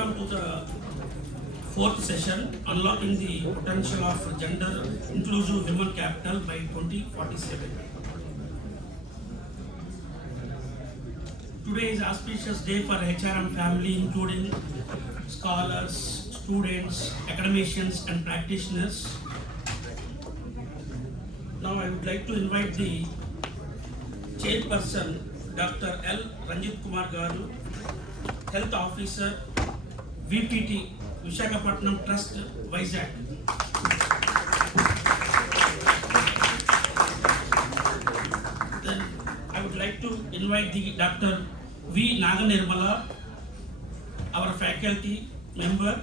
Welcome to the fourth session, Unlocking the Potential of Gender Inclusive Human Capital by 2047. Today is auspicious day for HRM family, including scholars, students, academicians and practitioners. Now I would like to invite the chairperson, Dr. L. Ranjit Kumar Garu, Health Officer, VPT, Visakhapatnam Trust, Vizag. Then I would like to invite the Dr. V. Naganirmala, our faculty member,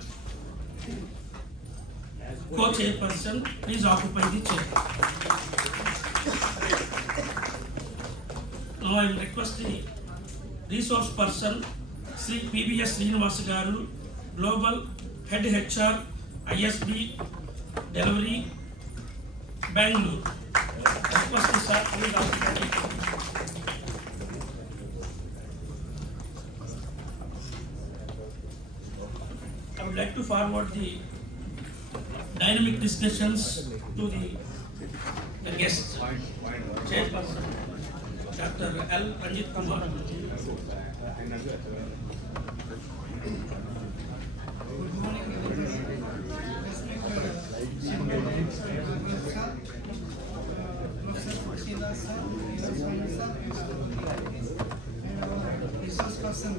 co-chairperson. Please occupy the chair. Now I am requesting resource person Sri PBS Srinivas Garu, Global Head HR, ISB Delivery, Bangalore. Request to sir, please occupy the chair. I would like to forward the dynamic discussions to the guest chairperson, Dr. L. Ranjit Kumar. Good morning, everybody. Professor Sheila sir, and our resource person,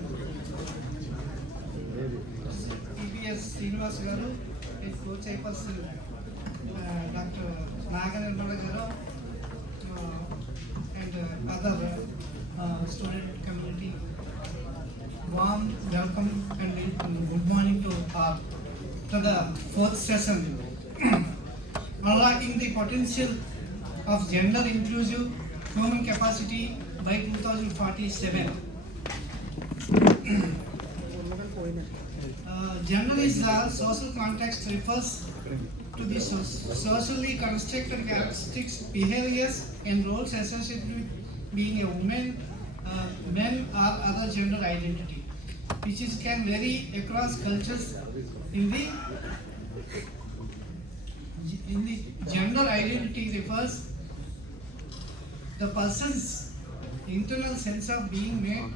PBS Srinivas Garu, and co-chairperson, Dr. Naganirmala Garu, and other student community. Warm welcome and good morning to the fourth session, Unlocking the Potential of Gender Inclusive Human Capacity by 2047. Gender is the social context refers to the socially constructed characteristics, behaviors and roles associated with being a woman, men or other gender identity, which can vary across cultures. In the gender identity refers the person's internal sense of being male,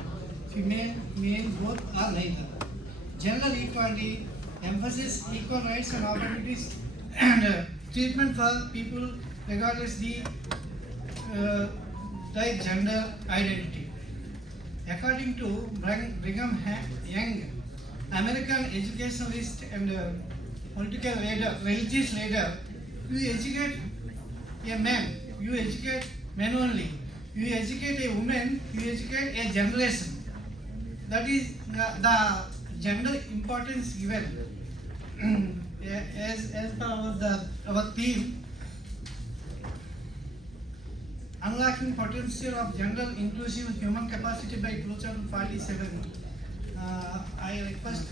female, male, both or neither. Gender equality emphasizes equal rights and opportunities and treatment for people regardless the gender identity. According to Brigham Young, American educationalist and political leader, religious leader, you educate a man, you educate men only. You educate a woman, you educate a generation. That is the gender importance given. As per our theme, Unlocking Potential of Gender Inclusive Human Capacity by 2047. I request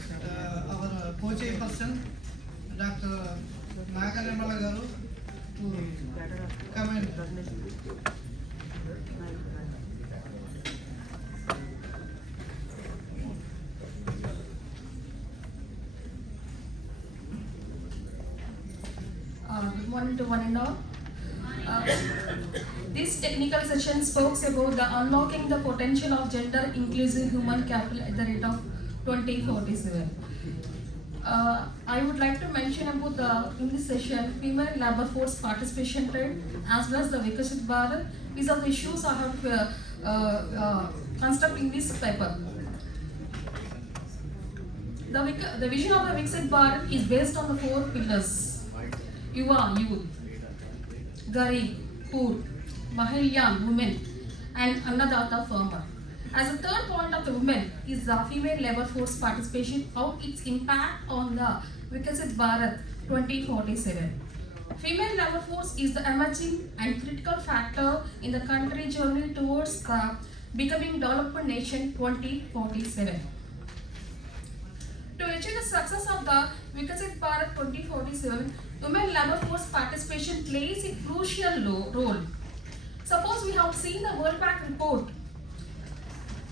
our co-chairperson, Dr. Naganirmala Garu, to come and good morning to one and all. This technical session spoke about the unlocking the potential of gender inclusive human capital at the rate of 2047. I would like to mention about in this session female labor force participation rate as well as the Viksit Bharat. These are the issues I have constructed in this paper. The vision of the Viksit Bharat is based on the 4 pillars: Yuva, youth; Garib, poor; Mahilyan, women; and Annadata, farmer. As a third point of the women is the female labor force participation, how its impact on the Viksit Bharat 2047. Female labor force is the emerging and critical factor in the country journey towards the becoming developed nation 2047. To achieve the success of the Viksit Bharat 2047, women labor force participation plays a crucial role. Suppose we have seen the World Bank report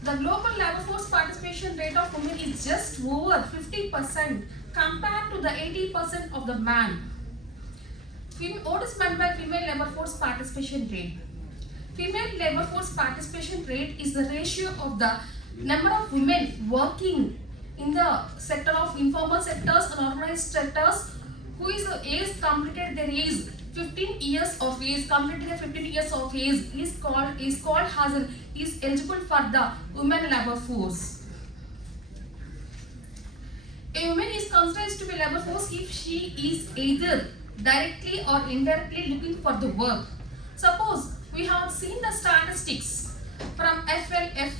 the global labor force participation rate of women is just over 50% compared to the 80% of the man. What is meant by female labor force participation rate? Female labor force participation rate is the ratio of the number of women working in the sector of informal sectors and organized sectors who is completed their age 15 years of age, completed their 15 years of age is eligible for the women labor force. A woman is considered to be labor force if she is either directly or indirectly looking for the work. Suppose we have seen the statistics from FLF,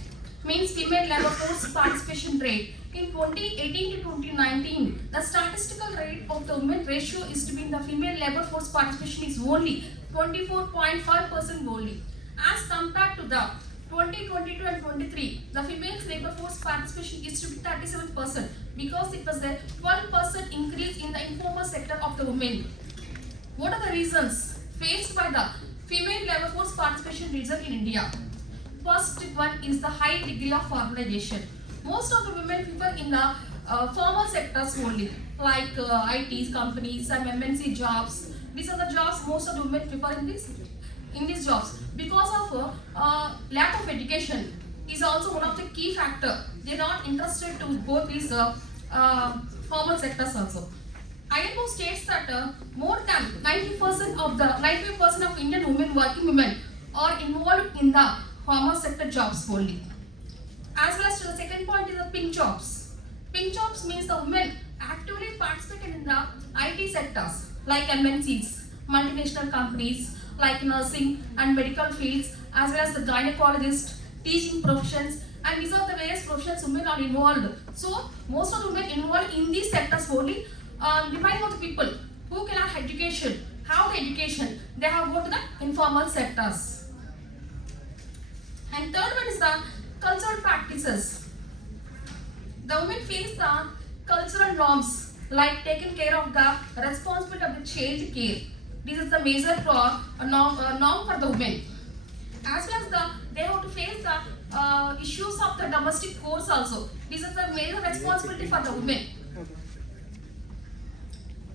means female labor force participation rate. In 2018 to 2019, the statistical rate of the women ratio is to be in the female labor force participation is only 24.5% only. As compared to the 2022 and 23, the female labor force participation is to be 37% because it was a 12% increase in the informal sector of the women. What are the reasons faced by the female labor force participation reason in India? First one is the high degree of formalization. Most of the women prefer in the formal sectors only, like ITs, companies, some MNC jobs. These are the jobs most of the women prefer in these jobs. Because of lack of education is also one of the key factor. They are not interested to both these formal sectors also. ILO states that more than 95% of Indian working women are involved in the formal sector jobs only. As well as the second point is the pink jobs. Pink jobs means the women actively participated in the IT sectors like MNCs, multinational companies like nursing and medical fields, as well as the gynecologist, teaching professions, and these are the various professions women are involved. So most of the women involved in these sectors only, depending on the people who can have education, they have go to the informal sectors. And third one is the cultural practices. The women face the cultural norms like taking care of the responsibility of the child care. This is the major norm for the women. As well as they have to face the issues of the domestic course also. This is the major responsibility for the women.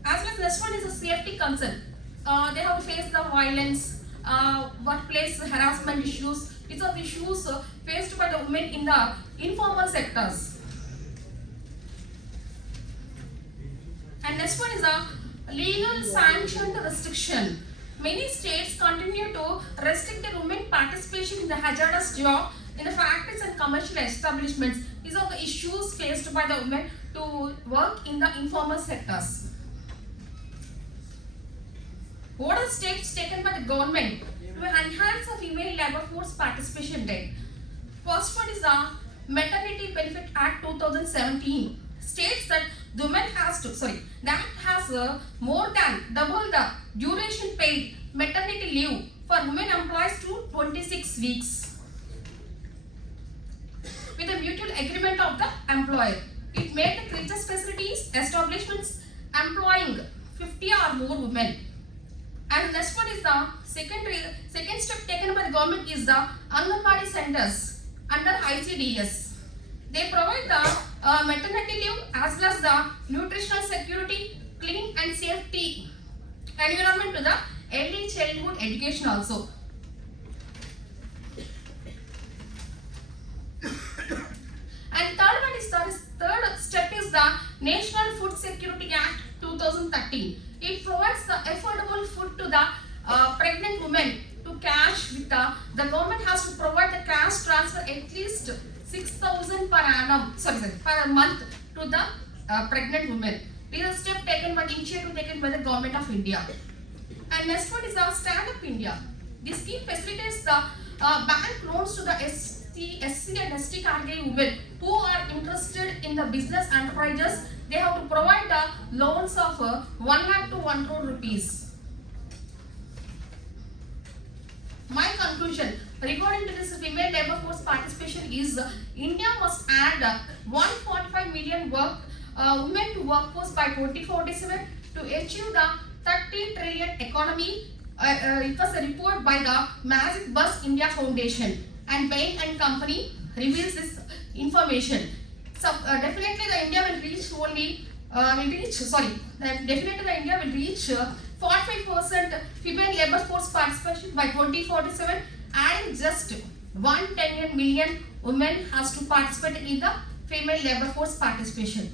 As well as next one is the safety concern. They have to face the violence, workplace harassment issues. These are the issues faced by the women in the informal sectors. And next one is a legal sanctioned restriction. Many states continue to restrict the women participation in the hazardous job in the factories and commercial establishments. These are the issues faced by the women to work in the informal sectors. What are steps taken by the government to enhance the female labor force participation rate? First one is the Maternity Benefit Act 2017 states that the woman has more than double the duration paid maternity leave for women employees to 26 weeks with a mutual agreement of the employer. It made the religious facilities establishments employing 50 or more women. And next one is the second step taken by the government is the Anganwadi centers under ICDS. They provide the maternity leave as well as the nutritional security, clean and safety environment to the early childhood education also. And third step is the National Food Security Act 2013. It provides the affordable food to the pregnant women to cash with the government has to provide the cash transfer at least 6,000 per month to the pregnant women. This is a step taken by the initiative taken by the government of India. And next one is the Stand Up India. This scheme facilitates the bank loans to the SC and ST category women who are interested in the business enterprises. They have to provide the loans of 1 lakh to 1 crore rupees. My conclusion regarding to this female labor force participation is India must add 145 million women to workforce by 2047 to achieve the 30 trillion economy. It was a report by the Magic Bus India Foundation and Bain and Company reveals this information. So definitely the India will reach only definitely the India will reach 45% female labor force participation by 2047, and just 110 million women has to participate in the female labor force participation.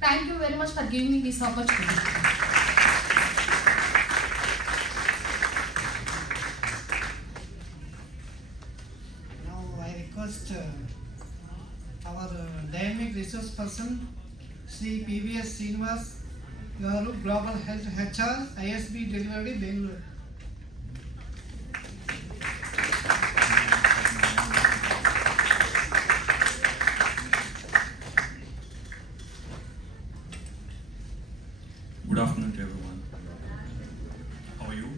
Thank you very much for giving me this opportunity. Now I request our dynamic resource person, Sri PVS Srinivas Garu, Global Health HR, ISB Delivery, Bangalore. Good afternoon to everyone. How are you?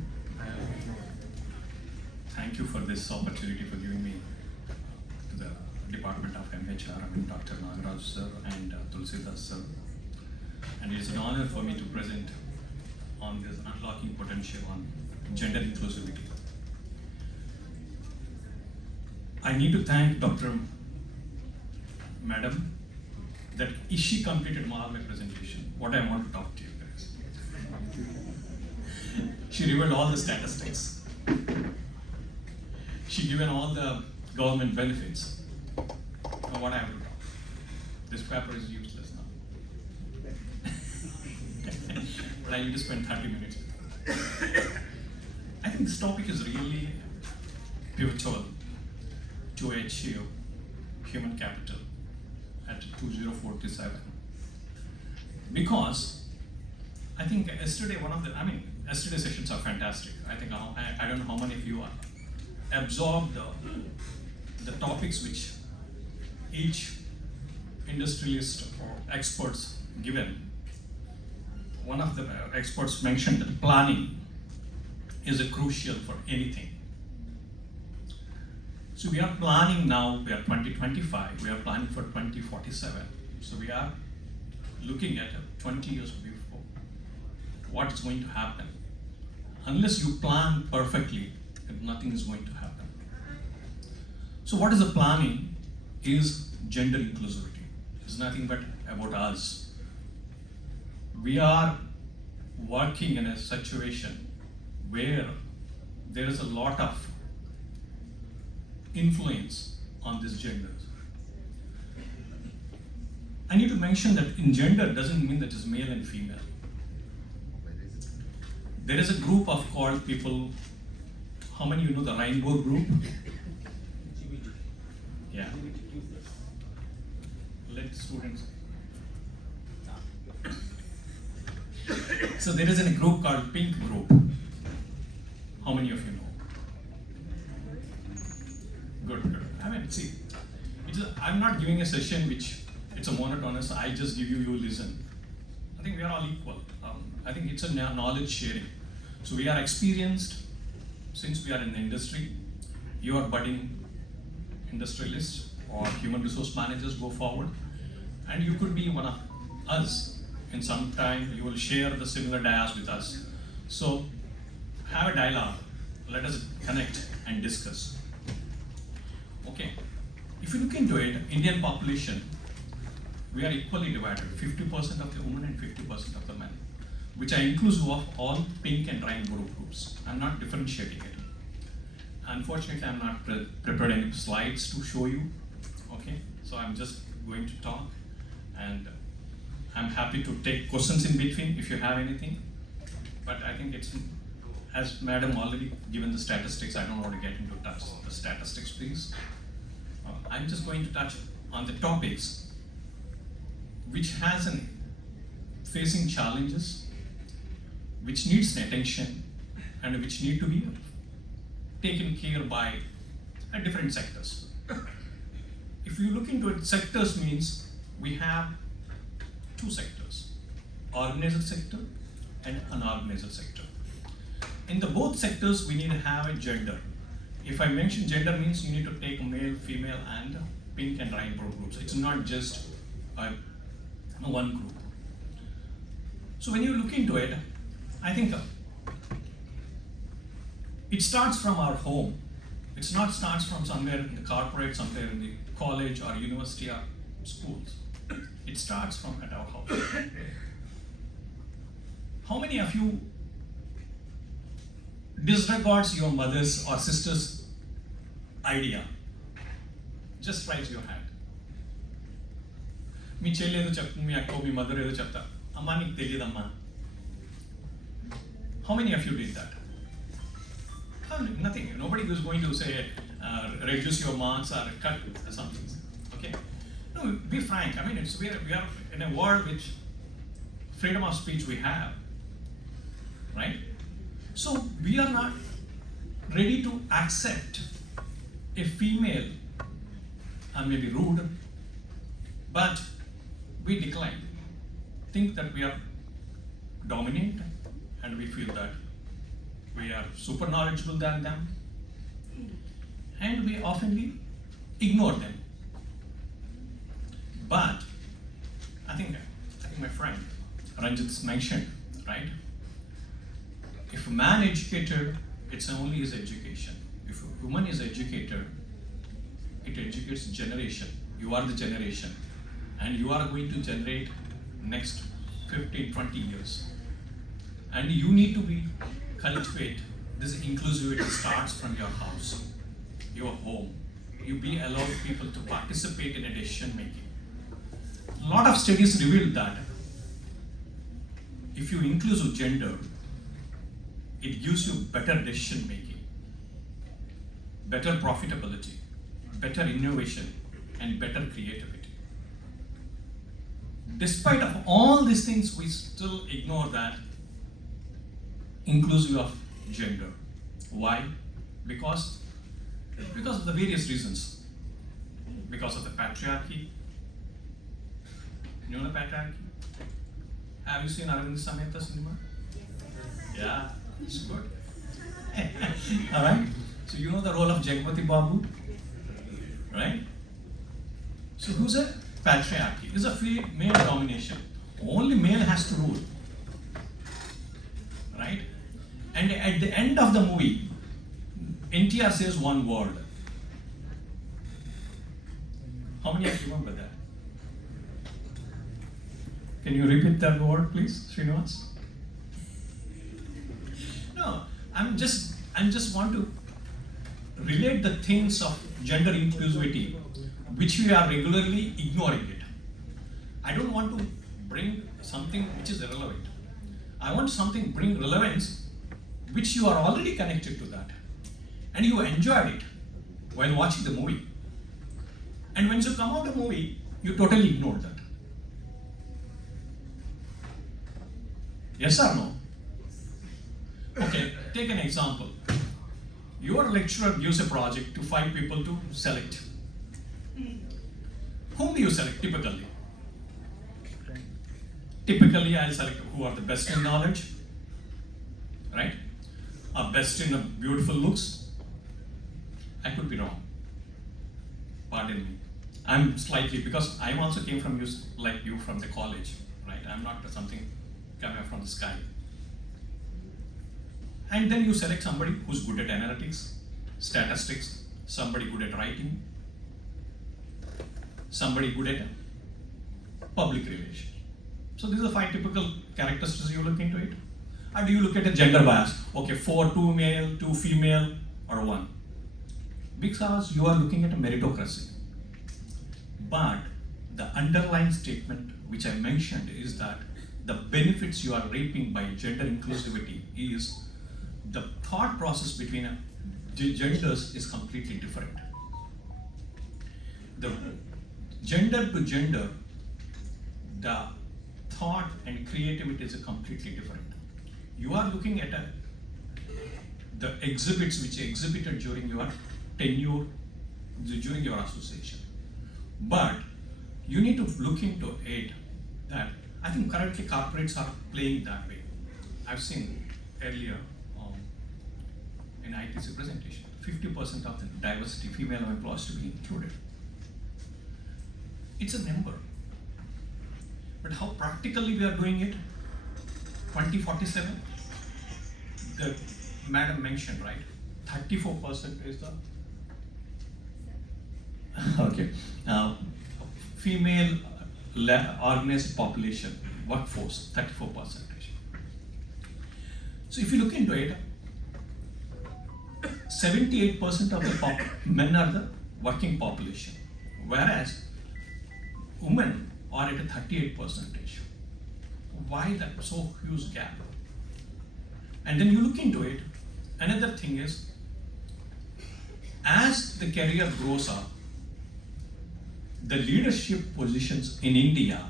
Thank you for this opportunity for giving me to the Department of MHR. I mean Dr. Nagaraj sir and Tulsidas sir. And it is an honor for me to present on this unlocking potential on gender inclusivity. I need to thank Dr. Madam that she completed my presentation. What I want to talk to you guys. She revealed all the statistics. She given all the government benefits. Now what I have to talk? This paper is useless now. But I need to spend 30 minutes with it. I think this topic is really pivotal to achieve human capital at 2047. Because I think yesterday's sessions are fantastic. I think I don't know how many of you absorbed the topics which each industrialist or experts given. One of the experts mentioned that planning is crucial for anything. So we are planning now, we are 2025, we are planning for 2047. So we are looking at 20 years before what is going to happen. Unless you plan perfectly, nothing is going to happen. So what is the planning is gender inclusivity. It's nothing but about us. We are working in a situation where there is a lot of influence on these genders. I need to mention that in gender doesn't mean that it's male and female. There is a group of called people, how many you know the rainbow group? Yeah. Let students. So there is a group called pink group. How many of you know? Good. I mean, see, I'm not giving a session which it's a monotonous. I just give you listen. I think we are all equal. I think it's a knowledge sharing. So we are experienced since we are in the industry. You are budding industrialists or human resource managers go forward, and you could be one of us. In some time, you will share the similar dais with us. So have a dialogue. Let us connect and discuss. Okay, if you look into it, Indian population, we are equally divided, 50% of the women and 50% of the men, which are inclusive of all pink and rainbow groups. I'm not differentiating it. Unfortunately, I'm not prepared any slides to show you, okay? So I'm just going to talk, and I'm happy to take questions in between if you have anything. But I think it's, as Madam already given the statistics, I don't want to get into touch the statistics, please. I'm just going to touch on the topics which has facing challenges, which needs attention, and which need to be taken care by different sectors. If you look into it, sectors means we have two sectors, organized sector and unorganized sector. In the both sectors, we need to have a gender. If I mention gender means you need to take male, female, and pink and rainbow groups. It's not just one group. So when you look into it, I think it starts from our home. It's not starts from somewhere in the corporate, somewhere in the college or university or schools. It starts from at our house. How many of you disregards your mother's or sister's idea? Just raise your hand. మీ చెల్లి ఏదో చెప్తుంది, మీ అక్క మీ mother ఏదో చెప్తారు, అమ్మా నీకు తెలియదమ్మా. How many of you did that? Nothing. Nobody is going to say reduce your marks or cut something. Okay? No, be frank. I mean, we are in a world which freedom of speech we have, right? So we are not ready to accept a female may be rude, but we decline. Think that we are dominant and we feel that we are super knowledgeable than them, and we oftenly ignore them. But I think my friend Ranjit mentioned, right? If a man educated, it's only his education. If a woman is educated, it educates generation. You are the generation, and you are going to generate next 15-20 years. And you need to be cultivate this inclusivity starts from your house, your home. You be allowed people to participate in a decision making. A lot of studies reveal that if you inclusive gender, it gives you better decision making, better profitability, better innovation, and better creativity. Despite of all these things, we still ignore that inclusive of gender. Why? Because of the various reasons. Because of the patriarchy. You know the patriarchy? Have you seen Aravind Sameta cinema? Yeah, it's good. Alright? So you know the role of Jagpati Babu? Right? So who's a patriarchy? It's a male domination. Only male has to rule. Right? And at the end of the movie, NTR says one word. How many of you remember that? Can you repeat that word, please, Srinivas? No, I'm just want to relate the things of gender inclusivity, which we are regularly ignoring it. I don't want to bring something which is irrelevant. I want something bring relevance, which you are already connected to that, and you enjoyed it while watching the movie. And when you come out of the movie, you totally ignore that. Yes or no? Okay, take an example. Your lecturer gives a project to 5 people to select. Whom do you select typically? Typically, I'll select who are the best in knowledge, right? Or best in beautiful looks. I could be wrong. Pardon me. I'm slightly, because I also came from you, like you, from the college, right? I'm not something coming from the sky. And then you select somebody who's good at analytics, statistics, somebody good at writing, somebody good at public relations. So these are the 5 typical characteristics you look into it. Or do you look at a gender bias? Okay, 4, 2 male, 2 female, or 1? Because you are looking at a meritocracy. But the underlying statement which I mentioned is that the benefits you are reaping by gender inclusivity is the thought process between genders is completely different. The gender to gender, the thought and creativity is completely different. You are looking at the exhibits which exhibited during your tenure, during your association. But you need to look into it that I think currently corporates are playing that way. I've seen earlier in ITC presentation, 50% of the diversity female employees to be included. It's a number. But how practically we are doing it? 2047, the madam mentioned, right? 34% is the Okay. Female organized population, workforce, 34%. So if you look into it, 78% of the men are the working population, whereas women are at a 38%. Why that so huge gap? And then you look into it, another thing is, as the career grows up, the leadership positions in India,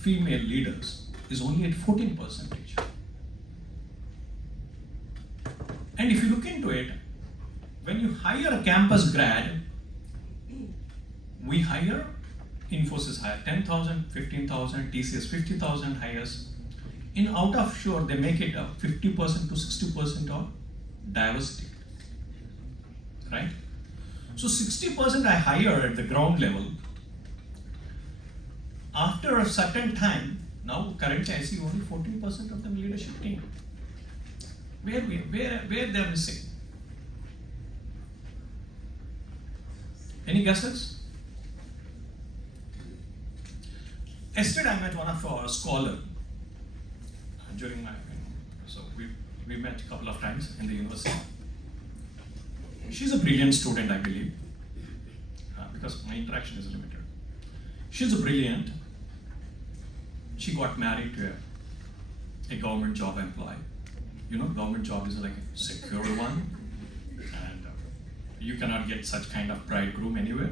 female leaders, is only at 14%. And if you look into it, when you hire a campus grad, we hire, Infosys hire 10,000, 15,000, TCS 50,000 hires. In out of sure, they make it up 50% to 60% of diversity, right? So 60% I hire at the ground level. After a certain time, now currently I see only 14% of the leadership team. Where they are missing? Any guesses? Yesterday I met one of our scholars during my, so we met a couple of times in the university. She's a brilliant student, I believe, because my interaction is limited. She's a brilliant. She got married to a government job employee. You know, government job is like a secure one, and you cannot get such kind of bridegroom anywhere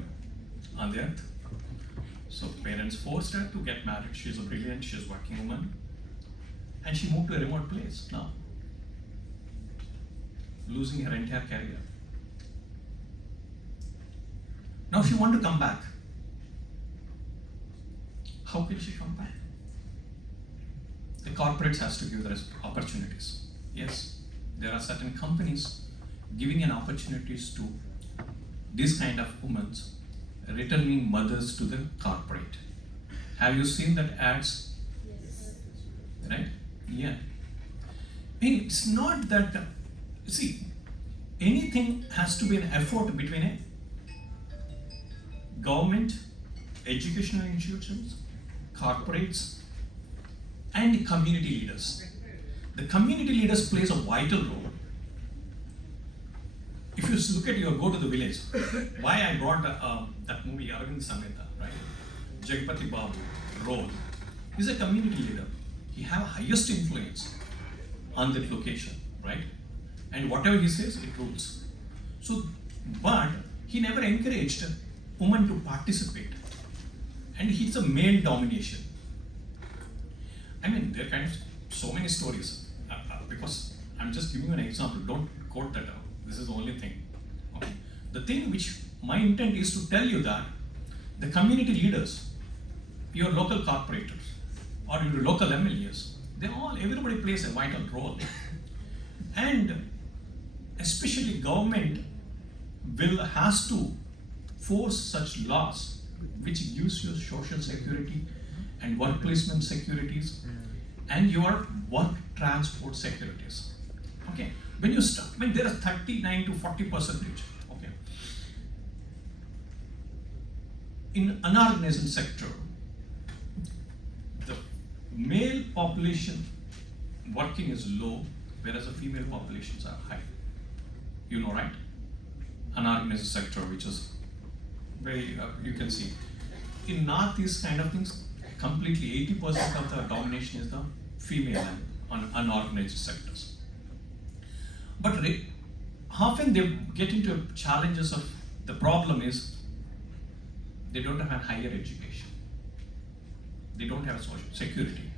on the earth. So parents forced her to get married. She's a brilliant, she's a working woman, and she moved to a remote place now, losing her entire career. Now she wants to come back. How can she come back? The corporates has to give the opportunities. Yes, there are certain companies giving an opportunities to this kind of women, returning mothers to the corporate. Have you seen that ads? Yes. Right? Yeah. I mean, it's not that, see, anything has to be an effort between a government, educational institutions, corporates, and community leaders. The community leaders plays a vital role. If you look at your go to the village, why I brought that movie Aravind Sameta, right? Jagpati Babu role. He's a community leader. He have highest influence on that location, right? And whatever he says, it rules. So, but he never encouraged women to participate, and it's a male domination. I mean, there are kind of so many stories, because I'm just giving you an example. Don't quote that out. This is the only thing. Okay. The thing which my intent is to tell you that the community leaders, your local corporators, or your local MLAs, everybody plays a vital role. And especially government has to force such laws which gives you social security and work placement securities and your work transport securities. Okay, when you start, when there are 39 to 40%, okay, in unorganized sector, the male population working is low, whereas the female populations are high. You know, right? Unorganized sector, which is very, you can see. In Northeast kind of things, completely 80% of the domination is the female and unorganized sectors. But often they get into challenges of, the problem is, they don't have higher education. They don't have social security,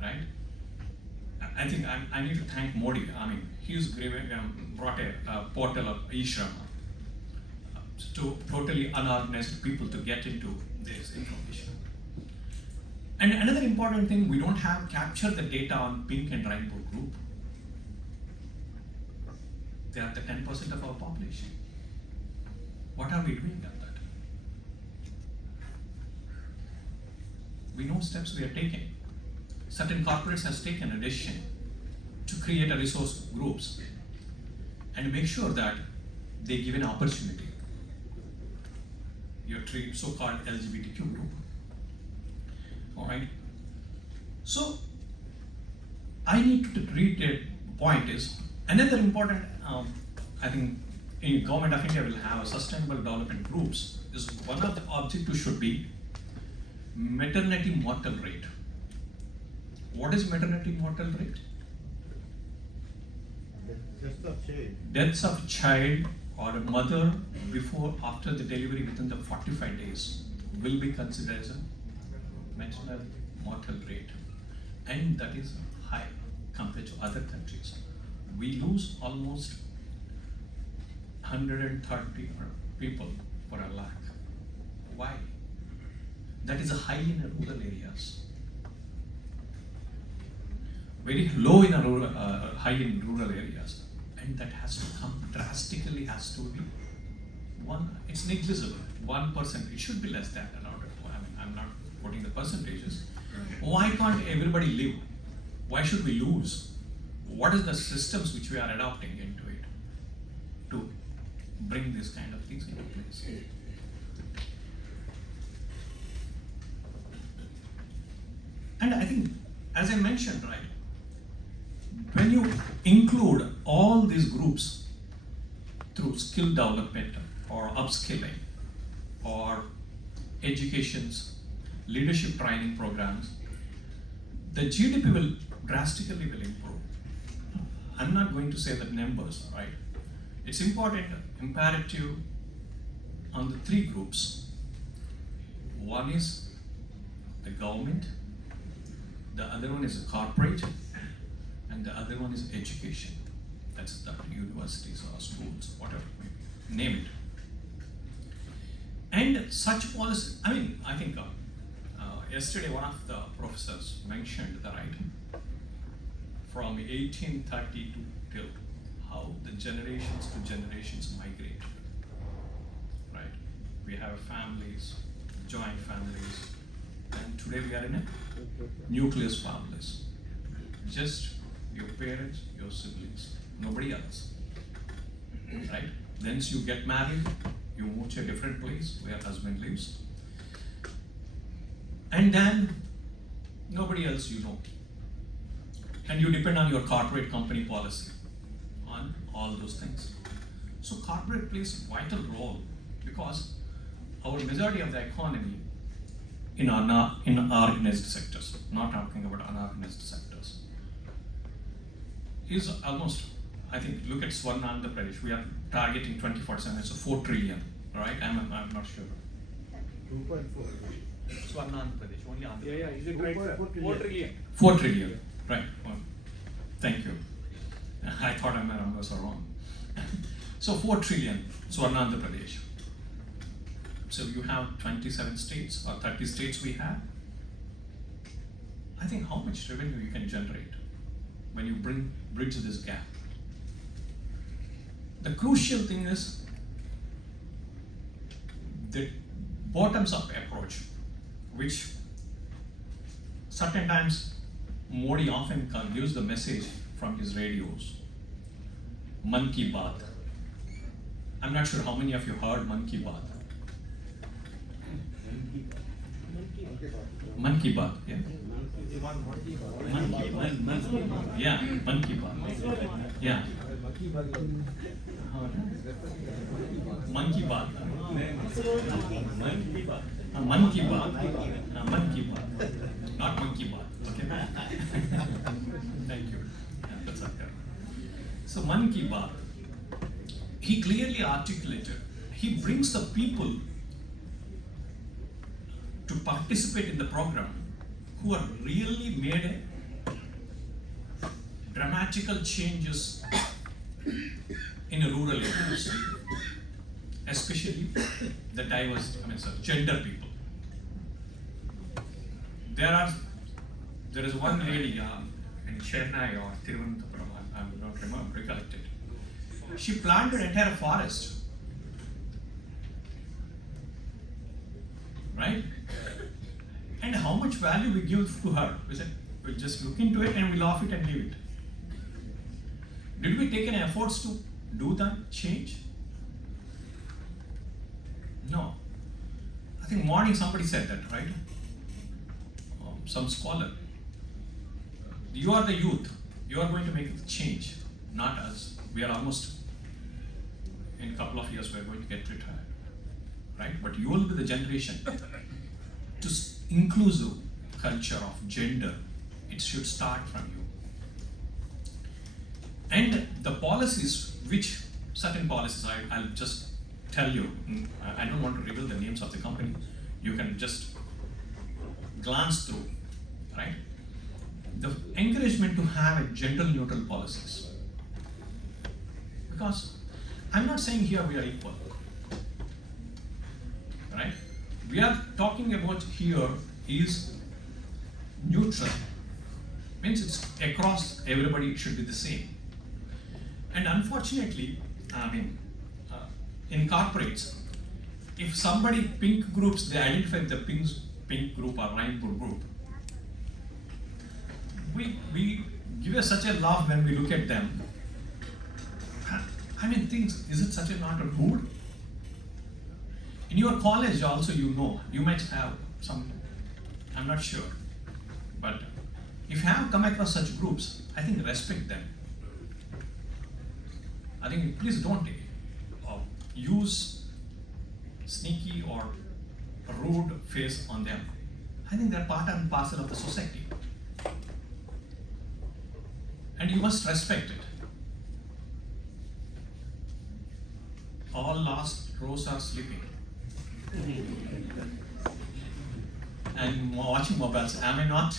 right? I think I need to thank Modi. I mean, he's brought a portal of e-Shram to totally unorganized people to get into this information. And another important thing, we don't have captured the data on Pink and Rainbow group. They are the 10% of our population. What are we doing at that? We know steps we are taking. Certain corporates has taken a decision to create a resource groups and make sure that they give an opportunity. your so-called LGBTQ group. All right. So I need to read a point is another important. I think in Government of India will have a sustainable development groups. Is one of the objectives should be maternity mortal rate. What is maternity mortal rate? Deaths of child or a mother before after the delivery within the 45 days will be considered as a maternal mortal rate, and that is high compared to other countries. We lose almost 130 people for a lakh. Why? That is high in rural areas. Very low in rural, high in rural areas, and that has to come drastically. Has to be one. It's negligible. 1%. It should be less than around. I mean, I'm not quoting the percentages. Why can't everybody live? Why should we lose? What is the systems which we are adopting into it to bring this kind of things into place? And I think, as I mentioned, right, when you include all these groups through skill development or upskilling or educations, leadership training programs, the GDP will drastically will improve. I'm not going to say the numbers, right? It's important, imperative on the three groups. One is the government, the other one is a corporate, and the other one is education. That's the universities or schools, whatever, name it. And such policy, I mean, I think yesterday one of the professors mentioned that, right, from 1830 till how the generations to generations migrate, right? We have families, joint families, and today we are in a nucleus families. Just your parents, your siblings, nobody else, right? Then you get married, you move to a different place where husband lives, and then nobody else you know. And you depend on your corporate company policy on all those things. So corporate plays a vital role because our majority of the economy in organized sectors, not talking about unorganized sectors, is almost, I think, look at Swarna Andhra Pradesh, we are targeting 24/7, so 4 trillion, right? I'm not sure. 2.4. Swarna Andhra Pradesh, only Andhra. Yeah, is it right, sir? 4 trillion. 4 trillion, right. Well, thank you. I thought my numbers are wrong. So 4 trillion, Swarna Andhra Pradesh. So you have 27 states or 30 states we have. I think how much revenue you can generate when you bridge this gap. The crucial thing is the bottoms up approach, which certain times Modi often gives the message from his radios. Man Ki Baat. I'm not sure how many of you heard Man Ki Baat. Man Ki Baat, yeah. Yeah, Man Ki Baat. Yeah. Man Ki Baat. Man Ki Baat. Man Ki Baat. Not Monkey Baat. Okay. Thank you. Yeah, that's okay. So Man Ki Baat, he clearly articulated. He brings the people to participate in the program who are really made dramatical changes in a rural areas, especially the diverse, gender people. There is one lady in Chennai or Thiruvananthapuram, I don't recollect it. She planted an entire forest, right? And how much value we give to her? We said, we'll just look into it and we'll off it and leave it. Did we take any efforts to do that change? No. think morning somebody said that, right? Some scholar. You are the youth. You are going to make the change, not us. We are almost, in a couple of years, we are going to get retired, right? But you will be the generation to inclusive culture of gender. It should start from you. And the policies, which certain policies, I'll just tell you, I don't want to reveal the names of the company. You can just glance through, right? The encouragement to have a gender neutral policies. Because I'm not saying here we are equal, right? We are talking about here is neutral. Means it's across everybody, it should be the same. And unfortunately, in corporates, if somebody pink groups, they identify the pink group or rainbow group. We give such a love when we look at them. Is it such a not a rude? In your college also, you might have some, I'm not sure. But if you have come across such groups, I think respect them. I think please don't use sneaky or rude face on them. I think they're part and parcel of the society. And you must respect it. All last rows are sleeping. And watching mobiles. Am I not?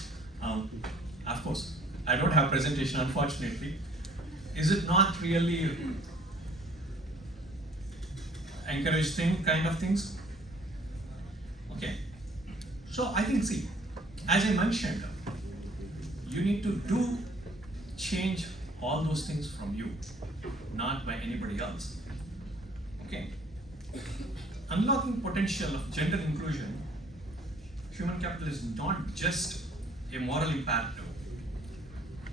Of course, I don't have presentation, unfortunately. Is it not really encourage kind of things? Okay. So I think, see, as I mentioned, you need to change all those things from you, not by anybody else. Okay. Unlocking potential of gender inclusion, human capital is not just a moral imperative,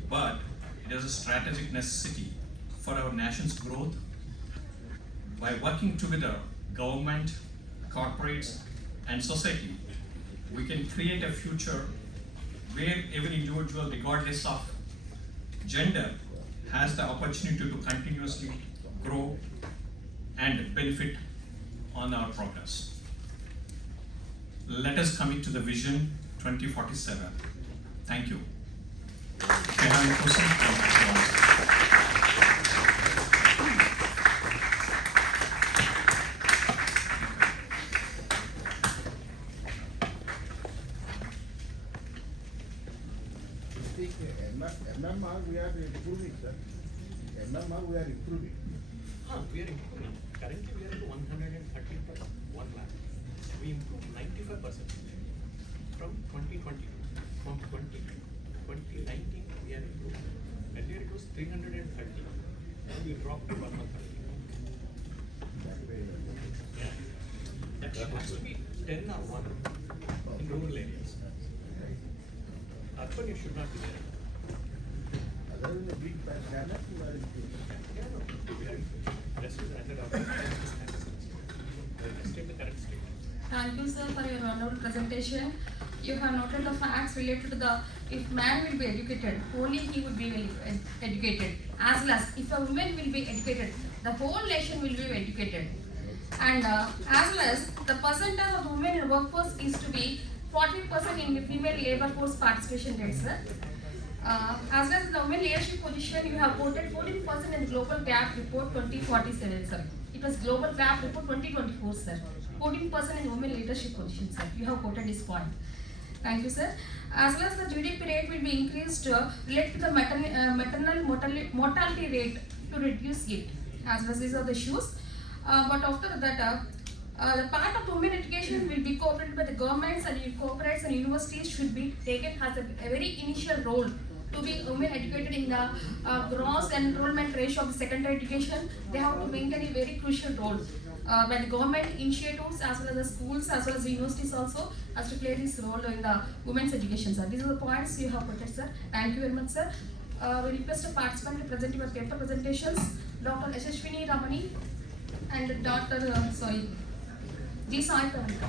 but it is a strategic necessity for our nation's growth. By working together, government, corporates, and society, we can create a future where every individual, regardless of gender, has the opportunity to continuously grow and benefit on our progress. Let us commit to the Vision 2047. Thank you. If you have any questions, I'll answer. MMR we are improving, sir. MMR we are improving. We are improving. Currently we are at 130 per 1 lakh. We improved 95% from 2020. From 2019 we are improved. Earlier it was 330. Now we dropped to 130. Yeah. That has to be 10 or 1 in rural areas. Urban it should not be there. Other than the big banner, we are improving. Rest is under our stay in the current state. Thank you, sir, for your wonderful presentation. You have noted the facts related to the if man will be educated, only he would be educated. As well as if a woman will be educated, the whole nation will be educated. And as well as the percentage of women in workforce is to be 40% in the female labor force participation rate, sir. As well as the women leadership position, you have quoted 14% in the Global Gap Report 2047, sir. It was Global Gap Report 2024, sir. 14% in women leadership position, sir. You have quoted this point. Thank you, sir. As well as the GDP rate will be increased related to the maternal mortality rate to reduce it. As well as these are the issues. But after that, the part of women education will be cooperated by the governments and corporates and universities should be taken as a very initial role to be women educated in the gross enrollment ratio of the secondary education. They have to maintain a very crucial role. By the government initiatives as well as the schools as well as the universities also has to play this role in the women's education, sir. These are the points you have put, sir. Thank you very much, sir. We request a participant to present your paper presentations. Dr. Yashashwini Ramani and Dr. G. Sai Pravalika.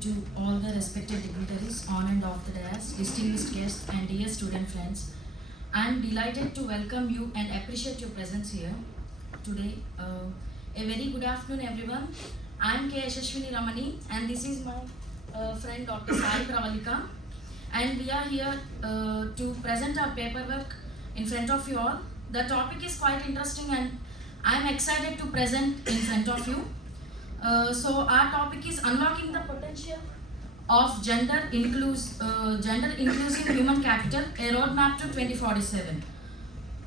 to all the respected dignitaries on and off the dais, distinguished guests, and dear student friends. I am delighted to welcome you and appreciate your presence here today. A very good afternoon, everyone. I am K. Yashashwini Ramani, and this is my friend Dr. Sai Pravalika. And we are here to present our paperwork in front of you all. The topic is quite interesting, and I am excited to present in front of you. So our topic is unlocking the potential of gender inclusive human capital, a roadmap to 2047.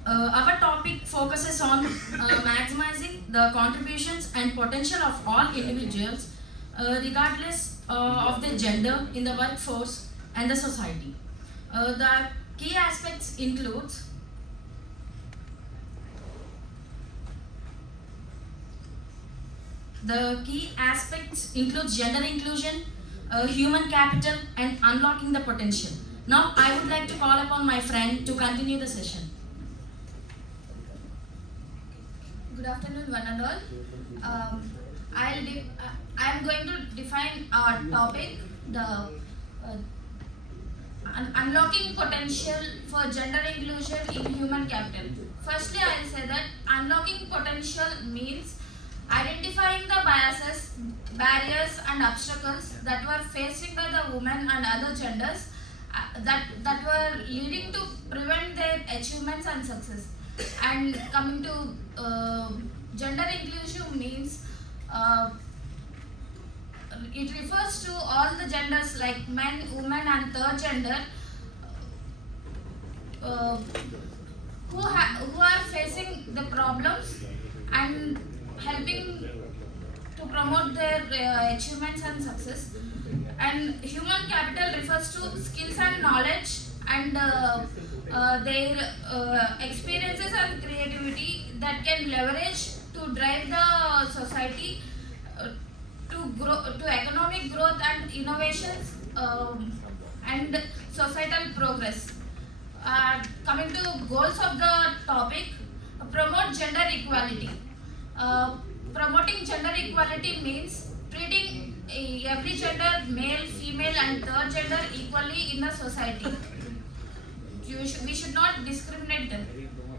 Our topic focuses on maximizing the contributions and potential of all individuals, regardless of their gender, in the workforce and the society. The key aspects includes gender inclusion, human capital, and unlocking the potential. Now, I would like to call upon my friend to continue the session. Good afternoon, one and all. I am going to define our topic, the unlocking potential for gender inclusion in human capital. Firstly, I will say that unlocking potential means identifying the biases, barriers, and obstacles that were facing by the women and other genders that were leading to prevent their achievements and success. And coming to gender inclusion means it refers to all the genders like men, women, and third gender who are facing the problems and helping to promote their achievements and success. And human capital refers to skills and knowledge and their experiences and creativity that can leverage to drive the society to economic growth and innovations and societal progress. Coming to goals of the topic, promote gender equality. Promoting gender equality means treating every gender, male, female, and third gender equally in the society. We should not discriminate them.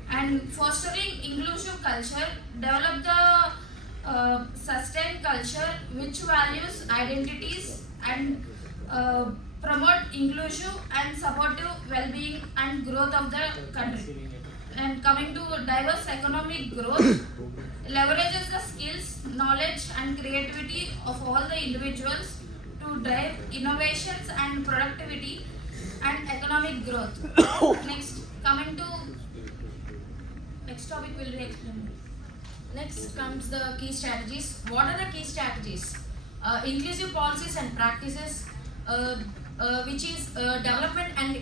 And fostering inclusive culture, develop the sustained culture which values identities and promote inclusive and supportive well-being and growth of the country. And coming to diverse economic growth, leverages the skills, knowledge, and creativity of all the individuals to drive innovations and productivity and economic growth. Next, coming to next topic will be explained. Next comes the key strategies. What are the key strategies? Inclusive policies and practices, which is develop and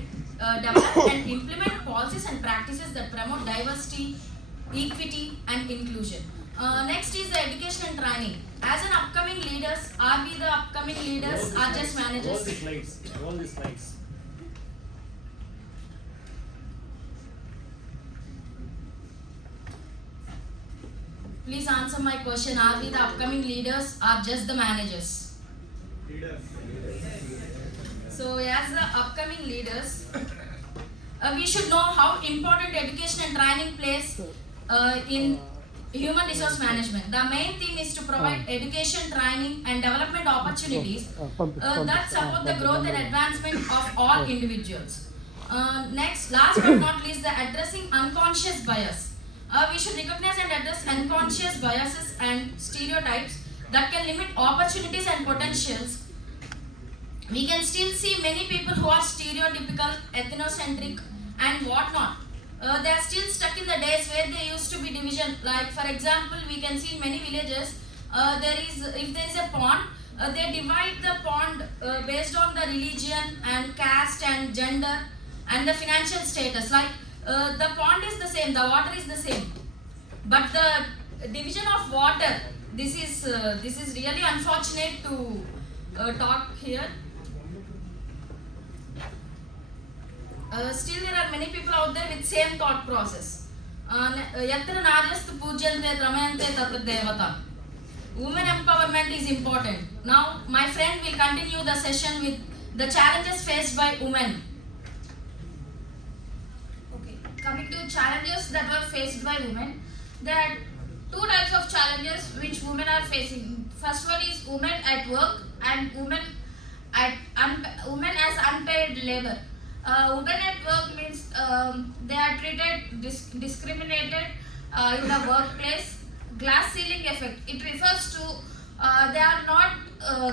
implement policies and practices that promote diversity, equity, and inclusion. Next is the education and training. As an upcoming leaders, are we the upcoming leaders or just managers? All the slides. Please answer my question. Are we the upcoming leaders or just the managers? So, as the upcoming leaders, we should know how important education and training plays in human resource management. The main theme is to provide education, training, and development opportunities that support the growth and advancement of all individuals. Next, last but not least, the addressing unconscious bias. We should recognize and address unconscious biases and stereotypes that can limit opportunities and potentials. We can still see many people who are stereotypical, ethnocentric, and whatnot. They are still stuck in the days where there used to be division. Like, for example, we can see in many villages, if there is a pond, they divide the pond based on the religion and caste and gender and the financial status. Like, the pond is the same, the water is the same, but the division of water, this is really unfortunate to talk here. Still there are many people out there with same thought process. Yatra Naryasthu Pujyante Ramayante Tat Devata. Women empowerment empowerment is important. Now, my friend will continue the session with the challenges faced by women. Okay, coming to challenges that were faced by women, there are two types of challenges which women are facing. First one is women at work and women as unpaid labor. Women at work means they are treated discriminated in the workplace. Glass ceiling effect. It refers to they are not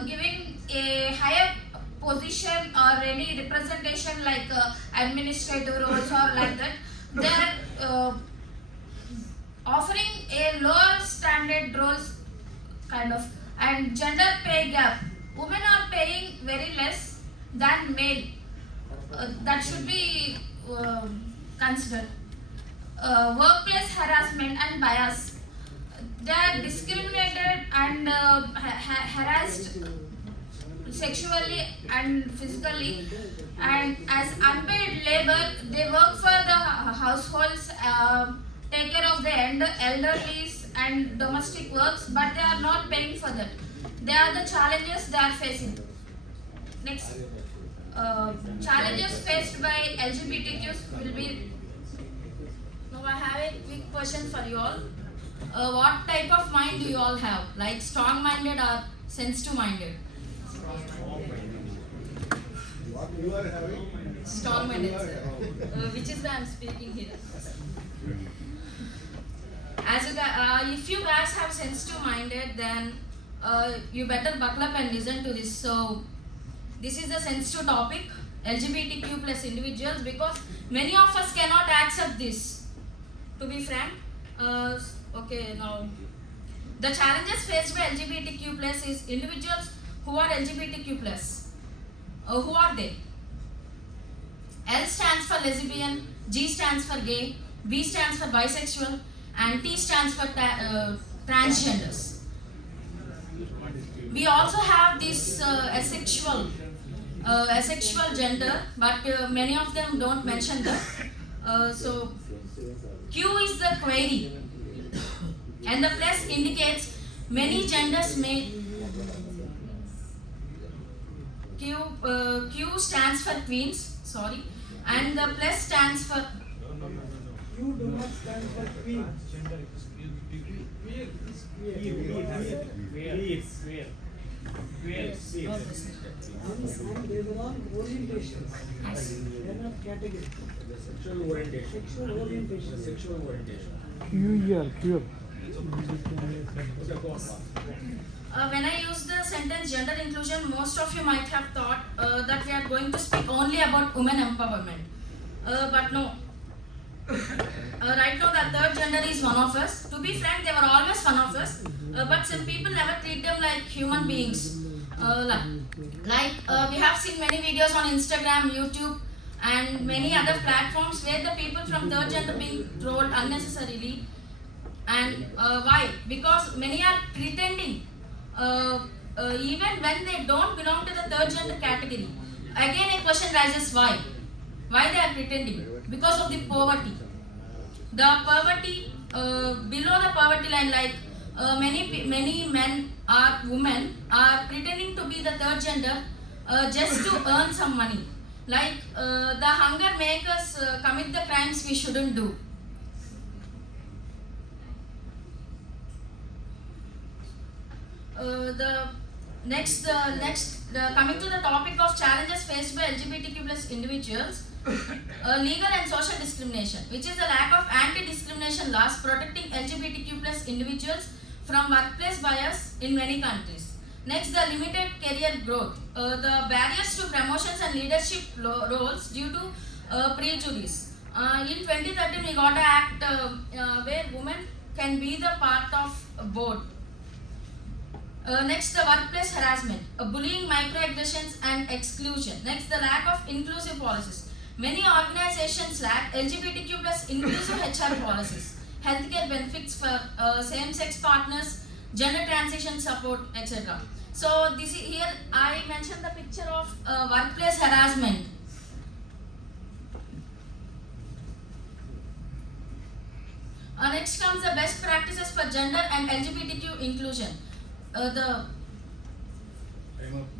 giving a higher position or any representation like administrative roles or like that. They are offering a lower standard roles kind of. And gender pay gap. Women are paying very less than male. That should be considered. Workplace harassment and bias. They are discriminated and harassed sexually and physically, and as unpaid labor they work for the households, take care of the elderly and domestic works, but they are not paying for that. They are the challenges they are facing. Next, challenges faced by LGBTQs will be. Now I have a quick question for you all. What type of mind do you all have? Like strong-minded or sensitive-minded? What you are having? Strong-minded, sir. Which is why I'm speaking here. If you guys have sensitive-minded, then you better buckle up and listen to this. So, this is a sensitive topic, LGBTQ plus individuals, because many of us cannot accept this. To be frank, okay, now the challenges faced by LGBTQ plus is individuals who are LGBTQ plus. Who are they? L stands for lesbian, G stands for gay, B stands for bisexual, and T stands for transgenders. We also have this asexual gender, but many of them don't mention that. So Q is the query, and the plus indicates many genders may. Q stands for queens, sorry, and the plus stands for. You do not stand for queen. And they belong orientations. They are not categories. Sexual orientation. Sexual orientation. Sexual orientation. When I use the sentence gender inclusion, most of you might have thought that we are going to speak only about women empowerment. But no. Right now the third gender is one of us. To be frank, they were always one of us. But some people never treat them like human beings. We have seen many videos on Instagram, YouTube, and many other platforms where the people from third gender being trolled unnecessarily. And why? Because many are pretending, even when they don't belong to the third gender category. Again, a question rises: why? Why they are pretending? Because of the poverty. The poverty below the poverty line, like many men or women are pretending to be the third gender just to earn some money. Like the hunger makes us commit the crimes we shouldn't do. Coming to the topic of challenges faced by LGBTQ plus individuals, legal and social discrimination, which is the lack of anti-discrimination laws protecting LGBTQ plus individuals from workplace bias in many countries. Next, the limited career growth, the barriers to promotions and leadership roles due to prejudice. In 2013, we got an act where women can be the part of board. Next, the workplace harassment, bullying, microaggressions and exclusion. Next, the lack of inclusive policies. Many organizations lack LGBTQ plus inclusive HR policies, healthcare benefits for same-sex partners, gender transition support, etc. So this is here I mentioned the picture of workplace harassment. Next comes the best practices for gender and LGBTQ inclusion. The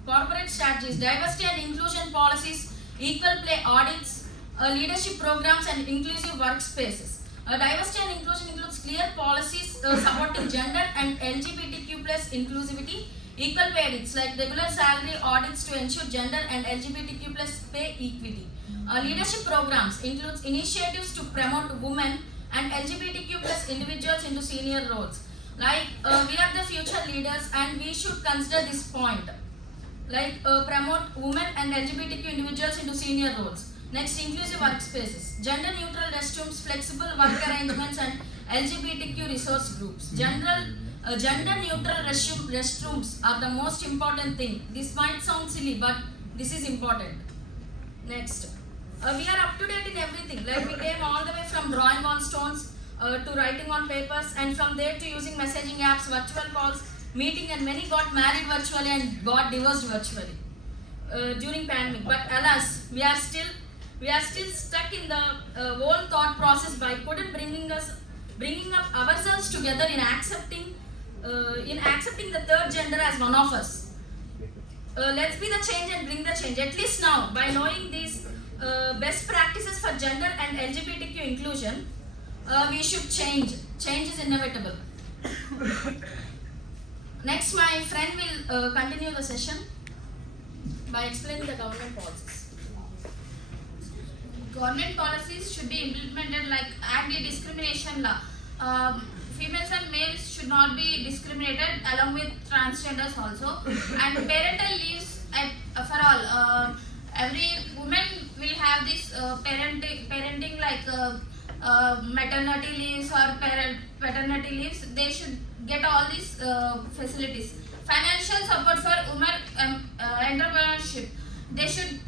corporate strategies, diversity and inclusion policies, equal play audits, leadership programs and inclusive workspaces. Diversity and inclusion includes clear policies supporting gender and LGBTQ plus inclusivity, equal pay audits like regular salary audits to ensure gender and LGBTQ plus pay equity. Leadership programs includes initiatives to promote women and LGBTQ plus individuals into senior roles. Like we are the future leaders and we should consider this point. Like promote women and LGBTQ individuals into senior roles. Next, inclusive workspaces, gender neutral restrooms, flexible work arrangements and LGBTQ resource groups. Gender neutral restrooms are the most important thing. This might sound silly but this is important. Next, we are up to date in everything. Like we came all the way from drawing on stones to writing on papers, and from there to using messaging apps, virtual calls, meeting, and many got married virtually and got divorced virtually during pandemic. But alas, we are still stuck in the whole thought process by couldn't bringing up ourselves together in accepting the third gender as one of us. Let's be the change and bring the change. At least now, by knowing these best practices for gender and LGBTQ inclusion, we should change. Change is inevitable. Next, my friend will continue the session by explaining the government policies. Government policies should be implemented like anti-discrimination law. Females and males should not be discriminated along with transgenders also. And parental leaves for all. Every woman will have this parenting like maternity leaves or paternity leaves. They should get all these facilities. Financial support for women entrepreneurship. They should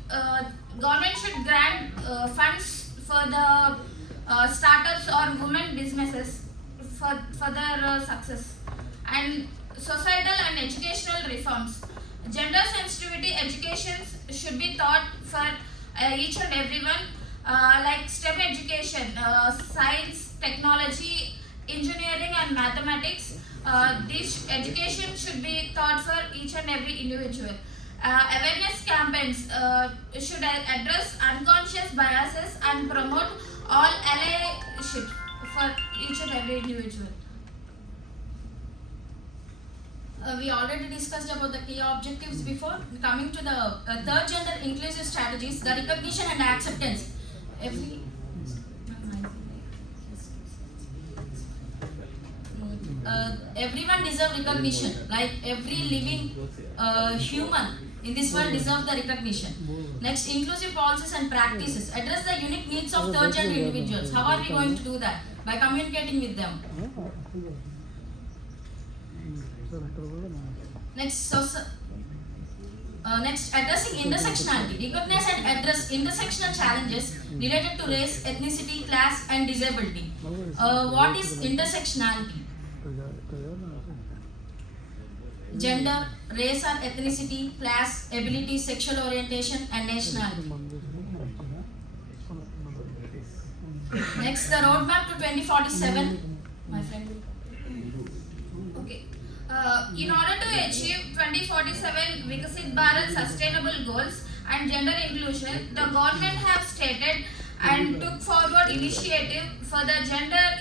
government should grant funds for the startups or women businesses for their success. And societal and educational reforms. Gender sensitivity education should be taught for each and everyone, like STEM education, science, technology, engineering and mathematics. This education should be taught for each and every individual. Awareness campaigns should address unconscious biases and promote all allyship for each and every individual. We already discussed about the key objectives before. Coming to the third gender inclusive strategies, the recognition and acceptance. Everyone deserves recognition. Like every living human in this world deserves the recognition. Next, inclusive policies and practices. Address the unique needs of third gender individuals. How are we going to do that? By communicating with them. Next, addressing intersectionality. Recognize and address intersectional challenges related to race, ethnicity, class, and disability. What is intersectionality? Gender, race or ethnicity, class, ability, sexual orientation, and nationality. Next, the roadmap to 2047. My friend will. Okay. In order to achieve 2047 Vikasit Bharat Sustainable Goals and gender inclusion, the government have stated and took forward initiative for the gender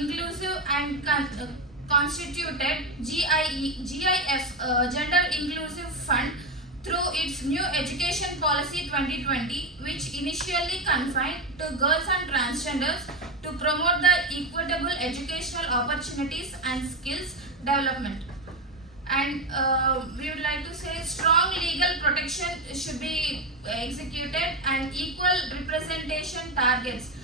inclusive and constituted GIF Gender Inclusive Fund through its new Education Policy 2020, which initially confined to girls and transgenders to promote the equitable educational opportunities and skills development. And we would like to say strong legal protection should be executed and equal representation targets,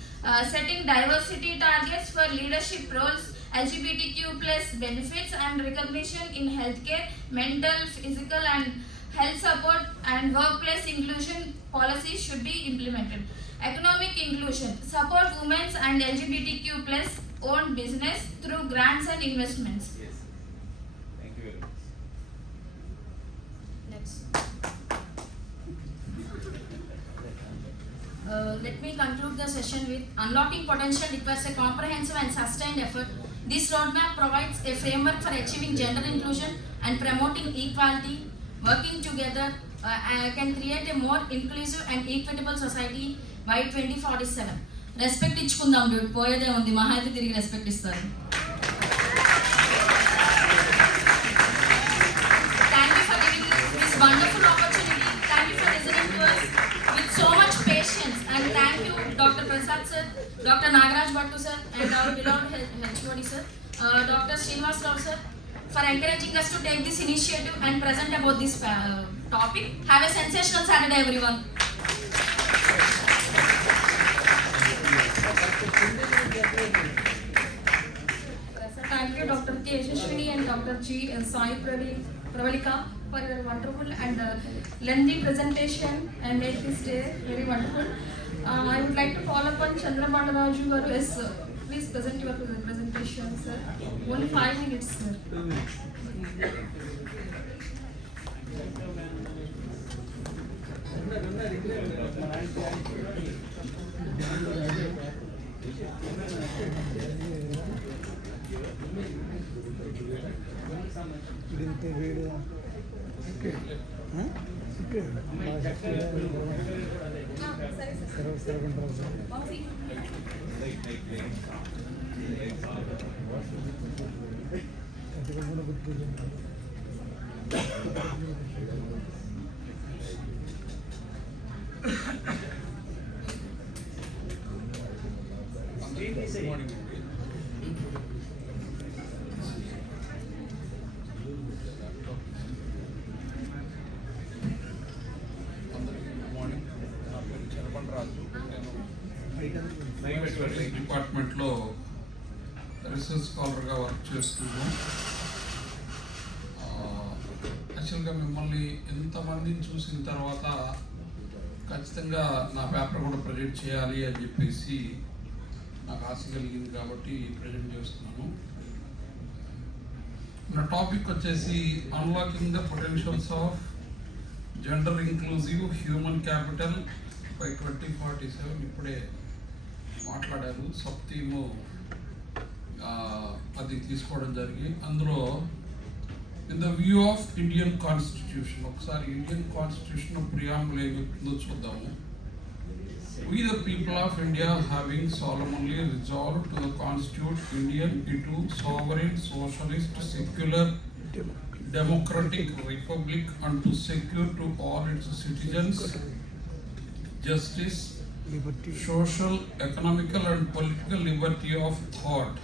setting diversity targets for leadership roles, LGBTQ plus benefits and recognition in healthcare, mental, physical and health support and workplace inclusion policies should be implemented. Economic inclusion, support women's and LGBTQ plus owned business through grants and investments. Yes. Thank you very much. Next. Let me conclude the session with unlocking potential requires a comprehensive and sustained effort. This roadmap provides a framework for achieving gender inclusion and promoting equality. working together can create a more inclusive and equitable society by 2047. Respect ichukundam dude, పోయేదే ఉంది, మహా అయితే తిరిగి respect ఇస్తారు. Thank you for giving this wonderful opportunity. Thank you for listening to us with so much patience, and thank you Dr. Prasad sir, Dr. Nagaraj Bhattu sir, and our beloved HOD sir, Dr. Srinivas Rao sir, for encouraging us to take this initiative and present about this topic. Have a sensational Saturday, everyone. Thank you, Dr. K. Yashashwini and Dr. G. Sai Pravalika for your wonderful and lengthy presentation and make this day very wonderful. I would like to call upon Chandrabala Raju Garu. Yes, sir. Please present your presentation, sir. Only 5 minutes, sir. డిపార్ట్మెంట్లో research స్కాలర్గా work చేస్తున్నాను. యాక్చువల్గా మిమ్మల్ని ఎంతమందిని చూసిన తర్వాత ఖచ్చితంగా నా paper కూడా ప్రజెంట్ చేయాలి అని చెప్పేసి నాకు ఆశ కలిగింది కాబట్టి ప్రజెంట్ చేస్తున్నాను. నా టాపిక్ వచ్చేసి unlocking the potentials of gender inclusive human capital by 2047. ఇప్పుడే మాట్లాడారు, సబ్ థీము అది తీసుకోవడం జరిగింది. అందులో in the view of Indian constitution, ఒకసారి ఇండియన్ కాన్స్టిట్యూషన్ ప్రియాంబుల్ ఏం చెప్తుందో చూద్దాము. We the people of India having solemnly resolved to constitute Indian into sovereign, socialist, secular, democratic republic and to secure to all its citizens justice, social, economical and political liberty of thought,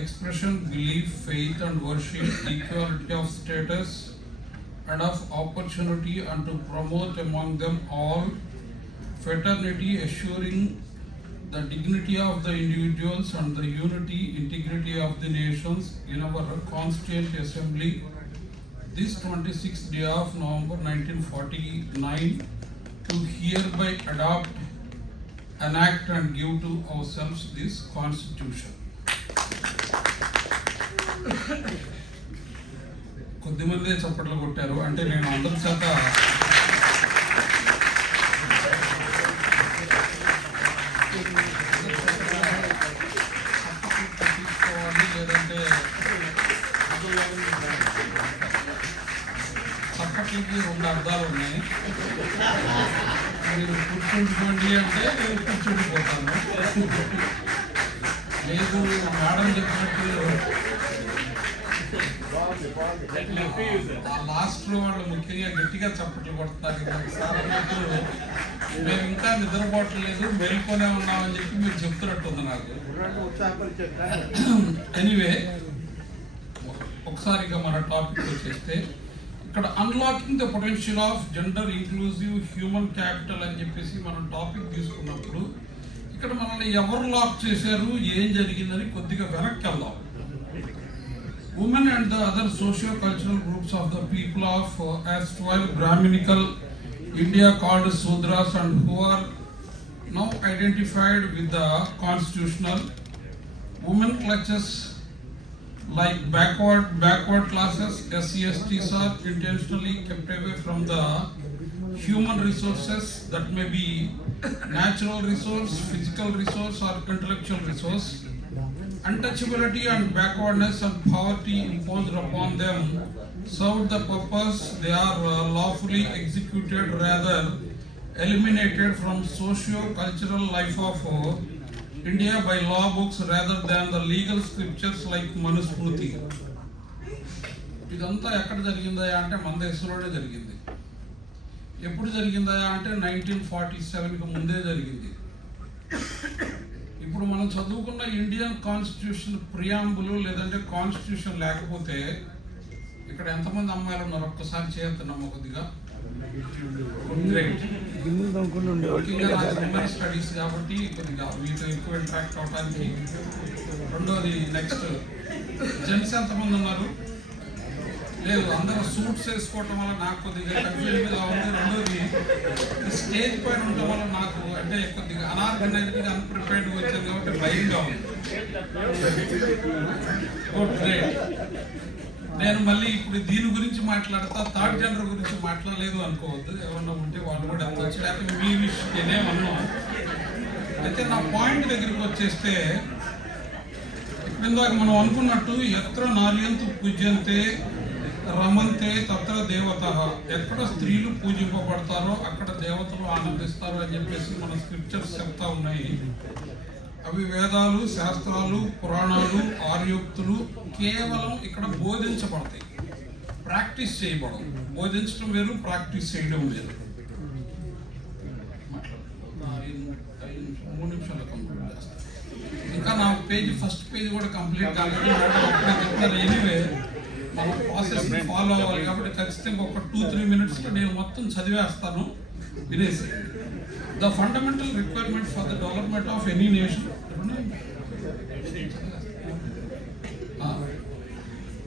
expression, belief, faith and worship, equality of status and of opportunity, and to promote among them all fraternity, assuring the dignity of the individuals and the unity, integrity of the nations in our Constituent Assembly this 26th day of November 1949, to hereby adopt, enact and give to ourselves this Constitution. కొద్దిమందే చప్పట్లు కొట్టారు, అంటే నేను అందరి చేత తీసుకోవాలి, లేదంటే చప్పట్లకి 2 అర్థాలు ఉన్నాయి. మీరు కూర్చుంటుకోండి అంటే నేను కూర్చుండిపోతాను, లేదు మేడం చెప్పినట్టు ఆ లాస్ట్లో వాళ్ళు ముఖ్యంగా గట్టిగా చప్పట్లు కొడతారు. మేము ఇంకా నిద్రపోవట్లేదు, మేల్కొనే ఉన్నామని చెప్పి మీరు చెప్తున్నట్టుంది నాకు. ఎనీవే, ఒకసారిగా మన టాపిక్ వచ్చేస్తే, ఇక్కడ unlocking the potential of gender inclusive human capital అని చెప్పేసి మనం టాపిక్ తీసుకున్నప్పుడు, ఇక్కడ మనల్ని ఎవరు లాక్ చేశారు, ఏం జరిగిందని కొద్దిగా వెనక్కి వెళ్దాం. Women and the other socio-cultural groups of the people of erstwhile Brahminical India called Sudras, and who are now identified with the constitutional women classes like backward classes, SC/STs are intentionally kept away from the human resources that may be natural resource, physical resource or intellectual resource. Untouchability and backwardness and poverty imposed upon them served the purpose, they are lawfully executed, rather eliminated from socio-cultural life of India by law books rather than the legal scriptures like Manusmruti. ఇదంతా ఎక్కడ జరిగిందా అంటే మన దేశంలోనే జరిగింది. ఎప్పుడు జరిగిందా అంటే 1947కి ముందే జరిగింది. ఇప్పుడు మనం చదువుకున్న ఇండియన్ కాన్స్టిట్యూషన్ ప్రియాంబుల్ లేదంటే కాన్స్టిట్యూషన్ లేకపోతే ఇక్కడ ఎంతమంది అమ్మాయిలు ఉన్నారు ఒక్కసారి చేస్తున్నాము కొద్దిగా. స్టడీస్ కాబట్టి కొద్దిగా మీతో ఎక్కువ ఇంట్రాక్ట్ అవడానికి. రెండోది నెక్స్ట్ జెంట్స్ ఎంతమంది ఉన్నారు? లేదు, అందరూ సూట్స్ వేసుకోవటం వల్ల నాకు కొద్దిగా కన్ఫ్యూజన్గా ఉంది. రెండోది స్టేజ్ పైన ఉండటం వల్ల నాకు అంటే కొద్దిగా అనార్గనైజ్డ్గా అన్ప్రిపేర్డ్గా వచ్చాను కాబట్టి భయంగా ఉంది. Good, great. నేను మళ్ళీ ఇప్పుడు దీని గురించి మాట్లాడతా, థర్డ్ జెండర్ గురించి మాట్లాడలేదు అనుకోవద్దు. ఎవరన్నా ఉంటే వాళ్ళు కూడా వచ్చి లేకపోతే మీ విషయమేమన్నా. అయితే నా పాయింట్ దగ్గరికి వచ్చేస్తే ఇందాక మనం అనుకున్నట్టు ఎత్ర నార్యంతు పూజ్యంతే రమంతే తత్ర దేవత, ఎక్కడ స్త్రీలు పూజింపబడతారో అక్కడ దేవతలు ఆనందిస్తారు అని చెప్పేసి మన స్క్రిప్చర్స్ చెప్తా ఉన్నాయి. అవి వేదాలు, శాస్త్రాలు, పురాణాలు, ఆర్యోక్తులు కేవలం ఇక్కడ బోధించబడతాయి, ప్రాక్టీస్ చేయబడవు. బోధించడం వేరు, ప్రాక్టీస్ చేయడం వేరు. 3 నిమిషాలు కంప్లీట్ చేస్తాను. ఇంకా నా పేజ్ ఫస్ట్ పేజ్ కూడా కంప్లీట్ కాలేదు. చెప్తాను. ఎనీవే మనం ప్రాసెస్ ఫాలో అవ్వాలి కాబట్టి ఖచ్చితంగా ఒక 2-3 మినిట్స్లో నేను మొత్తం చదివేస్తాను, వినేసేయండి. The fundamental requirement for the development of any nation.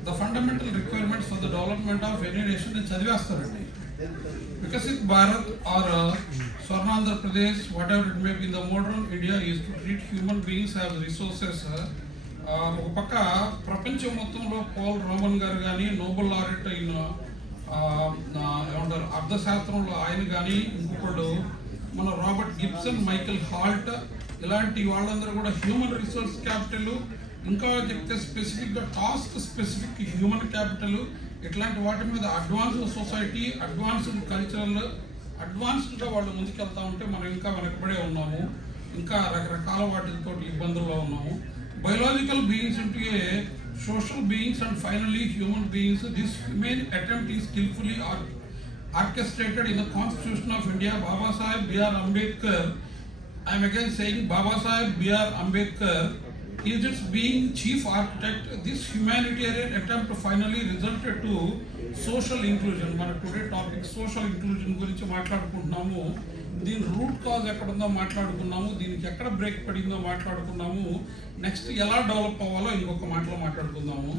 The fundamental requirements for the development of any nation is చదివేస్తారండి. Vikasit Bharat or Swarnandhra Pradesh, whatever it may be in the modern India, is to treat human beings as resources. ఒక పక్క ప్రపంచం మొత్తంలో Paul Roman గారు కానీ, Nobel laureate అయిన ఏమంటారు అర్థశాస్త్రంలో ఆయన కానీ, ఇంకొకళ్ళు మన రాబర్ట్ గిబ్సన్, మైకెల్ హాల్ట్, ఇలాంటి వాళ్ళందరూ కూడా హ్యూమన్ రిసోర్స్ క్యాపిటల్, ఇంకా చెప్తే స్పెసిఫిక్గా టాస్క్ స్పెసిఫిక్ హ్యూమన్ క్యాపిటల్, ఇట్లాంటి వాటి మీద అడ్వాన్స్డ్ సొసైటీ, అడ్వాన్స్డ్ కల్చరల్, అడ్వాన్స్డ్గా వాళ్ళు ముందుకెళ్తా ఉంటే మనం ఇంకా వెనకబడే ఉన్నాము, ఇంకా రకరకాల వాటితో ఇబ్బందుల్లో ఉన్నాము. Biological beings into a social beings and finally human beings, this humane attempt is skillfully orchestrated in the Constitution of India. Baba Saheb B.R. Ambedkar, I am again saying Baba Saheb B.R. Ambedkar is its being chief architect. This humanitarian attempt finally resulted to social inclusion. మన today topic social inclusion గురించి మాట్లాడుకుంటున్నాము. దీని root cause ఎక్కడుందో మాట్లాడుకున్నాము, దీనికి ఎక్కడ break పడిందో మాట్లాడుకున్నాము, next ఎలా డెవలప్ అవ్వాలో ఇంకొక మాటలో మాట్లాడుకుందాము.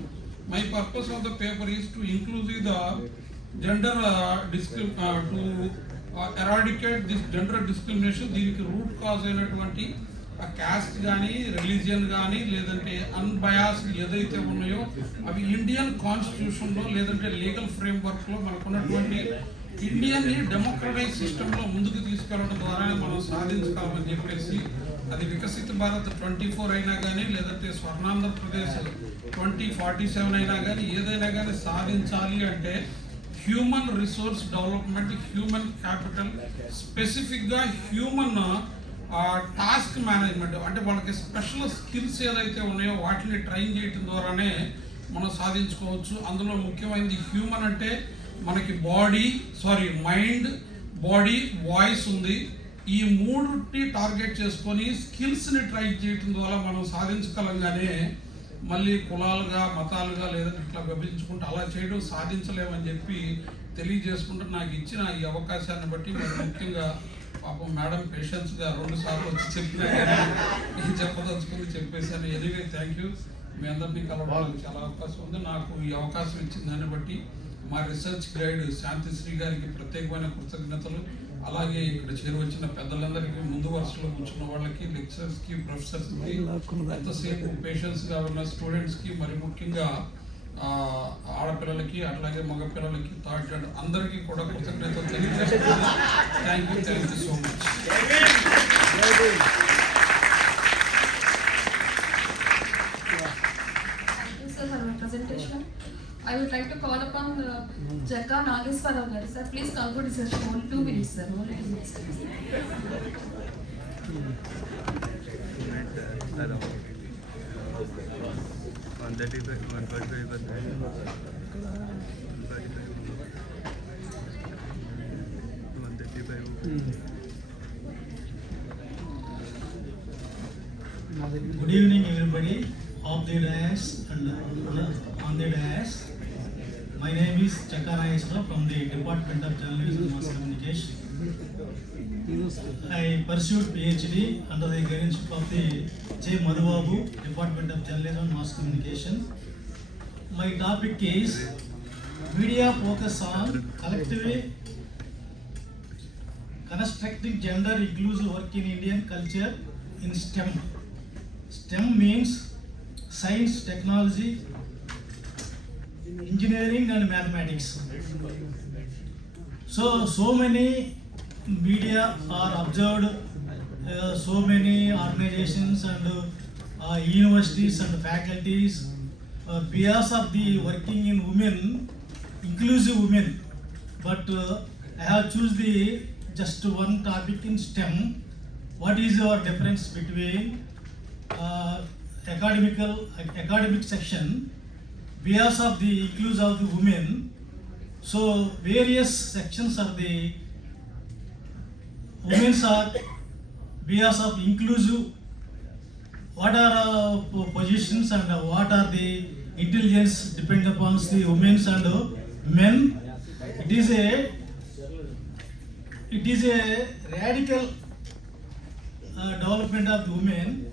My purpose of the paper is to inclusive the gender to eradicate this gender discrimination. దీనికి రూట్ కాజ్ అయినటువంటి ఆ క్యాస్ట్ కానీ, రిలీజియన్ కానీ, లేదంటే అన్బయాస్డ్ ఏదైతే ఉన్నాయో అవి ఇండియన్ కాన్స్టిట్యూషన్లో లేదంటే లీగల్ ఫ్రేమ్వర్క్లో మనకున్నటువంటి ఇండియన్ని డెమోక్రటైజ్ సిస్టంలో ముందుకు తీసుకెళ్ళడం ద్వారానే మనం సాధించగలమని చెప్పేసి, అది వికసిత భారత్ 24 అయినా కానీ, లేదంటే స్వర్ణాంధ్రప్రదేశ్ 2047 అయినా కానీ, ఏదైనా కానీ సాధించాలి అంటే human resource development, human capital, స్పెసిఫిక్గా హ్యూమన్ టాస్క్ మేనేజ్మెంట్, అంటే వాళ్ళకి స్పెషల్ స్కిల్స్ ఏదైతే ఉన్నాయో వాటిని ట్రైన్ చేయడం ద్వారానే మనం సాధించుకోవచ్చు. అందులో ముఖ్యమైనది హ్యూమన్ అంటే మనకి మైండ్, బాడీ, వాయిస్ ఉంది. ఈ మూడుని టార్గెట్ చేసుకొని స్కిల్స్ని ట్రై చేయడం ద్వారా మనం సాధించగలం. కానీ మళ్ళీ కులాలుగా, మతాలుగా లేదంటే ఇట్లా విభజించుకుంటూ అలా చేయడం సాధించలేమని చెప్పి తెలియజేసుకుంటూ నాకు ఇచ్చిన ఈ అవకాశాన్ని బట్టి మరి ముఖ్యంగా పాపం మేడం పేషెన్స్గా 2 సార్లు వచ్చి చెప్పినా కానీ చెప్పదలుచుకుని చెప్పేశాను. Anyway thank you. మీ అందరినీ కలవడానికి చాలా అవకాశం ఉంది. నాకు ఈ అవకాశం ఇచ్చిన దాన్ని బట్టి మా రీసెర్చ్ గైడ్ శాంతిశ్రీ గారికి ప్రత్యేకమైన కృతజ్ఞతలు. అలాగే ఇక్కడ చేరువచ్చిన పెద్దలందరికీ, ముందు వరుసలో కూర్చున్న వాళ్ళకి, లెక్చరర్స్కి, ప్రొఫెసర్స్కి, ఎంతసేపు పేషెన్స్గా ఉన్న స్టూడెంట్స్కి, మరి ముఖ్యంగా ఆడపిల్లలకి అట్లాగే మగపిల్లలకి, థర్డ్ జెండర్ అందరికీ కూడా కృతజ్ఞతలు తెలియజేస్తున్నాను. Thank you so much. Thank you, sir, for your presentation. I would like to call upon Jakka Nageswara garu. Sir, please conclude the session. Only 2 minutes, sir. Only 2 minutes. Good evening, everybody of the dais and on the dais. My name is Jakka Nageswara from the Department of Journalism and Mass Communication. I pursued PhD under the guardianship of the J. Madhubabu, Department of Journalism and Mass Communication. My topic is media focus on collectively constructing gender inclusive work in Indian culture in STEM. STEM means science, technology, engineering and mathematics. So many media are observed, so many organizations and universities and faculties, bias of the working in women, inclusive women. But I have choose the just one topic in STEM. What is your difference between academic section, bias of the inclusion of the women? So various sections of the women's are bias of inclusive. What are positions and what are the intelligence depend upon the women's and men? It is a radical development of the women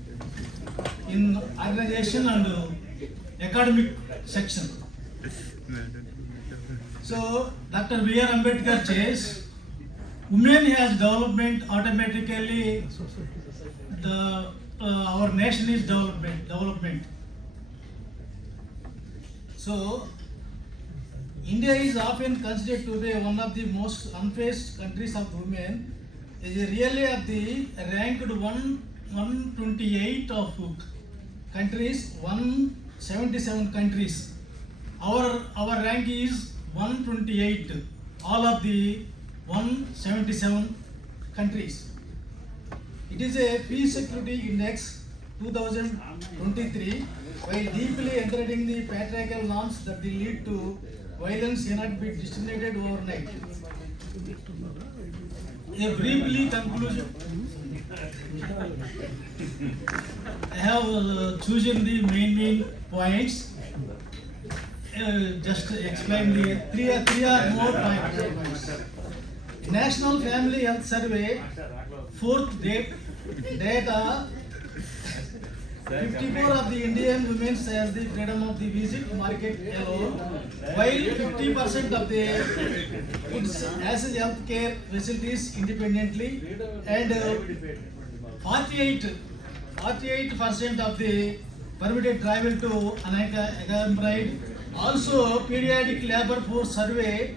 in organization and academic section. So Dr. B.R. Ambedkar says, women has development automatically. Our nation is development. So India is often considered to be one of the most unfaced countries of women. It is really at the ranked 128 of countries, 177 countries. Our rank is 128, all of the 177 countries. It is a Peace Security Index 2023, while deeply entering the patriarchal norms that will lead to violence cannot be discriminated overnight. A briefly conclusion. I have chosen the main points. Just explain the three or more points. National Family Health Survey, 4th data. 54 of the Indian women has the freedom of the visit market alone, while 50% of the access healthcare facilities independently, and 48% of the permitted travel to unaccompanied. Also, periodic labor force survey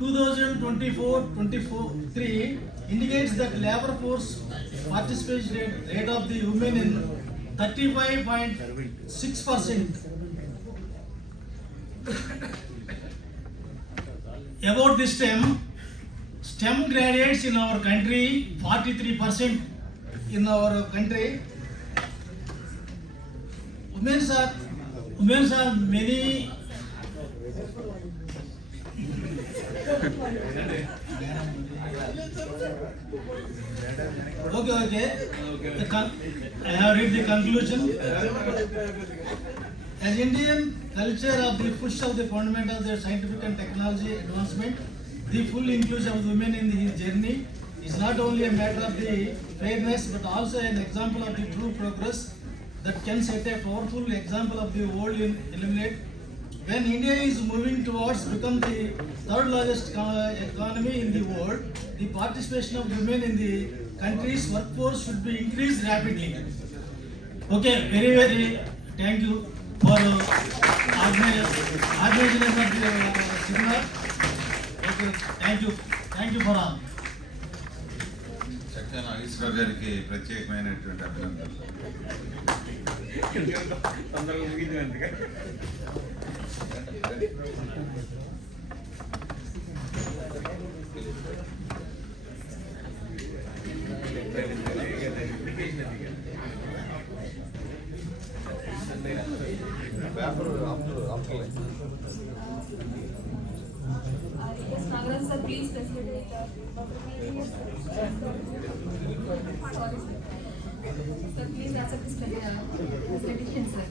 2024-23 indicates that labor force participation rate of the women in 35.6%. About the STEM graduates in our country, 43% in our country. Women are many. Okay. I have read the conclusion. As Indian culture of the push of the fundamental of their scientific and technology advancement, the full inclusion of women in his journey is not only a matter of the fairness but also an example of the true progress that can set a powerful example of the world in eliminate. When India is moving towards become the third largest economy in the world, the participation of women in the country's workforce should be increased rapidly. Okay, very thank you for organization of the seminar. Okay, thank you for all. చక్కగా నాగేశ్వరరావు గారికి ప్రత్యేకమైనటువంటి అభినందనలు. Yes, Nagaraj sir, please facilitate. Sorry, sir. Sir, please accept this petition, sir.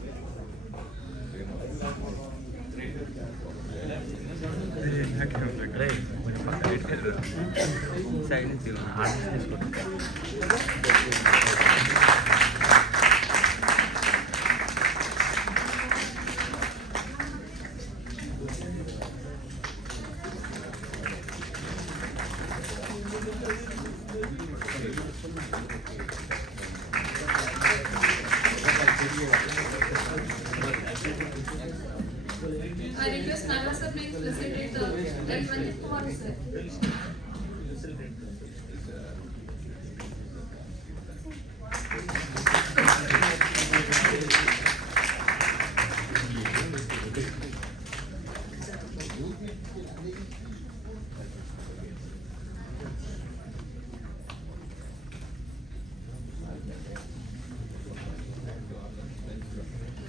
I request Nagaraj sir, please facilitate the Ranjit Kumar sir.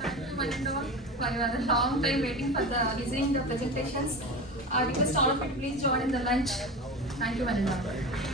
Thank you, Manindra, for your long time waiting for the listening the presentations. I request all of you to please join in the lunch. Thank you, Manindra.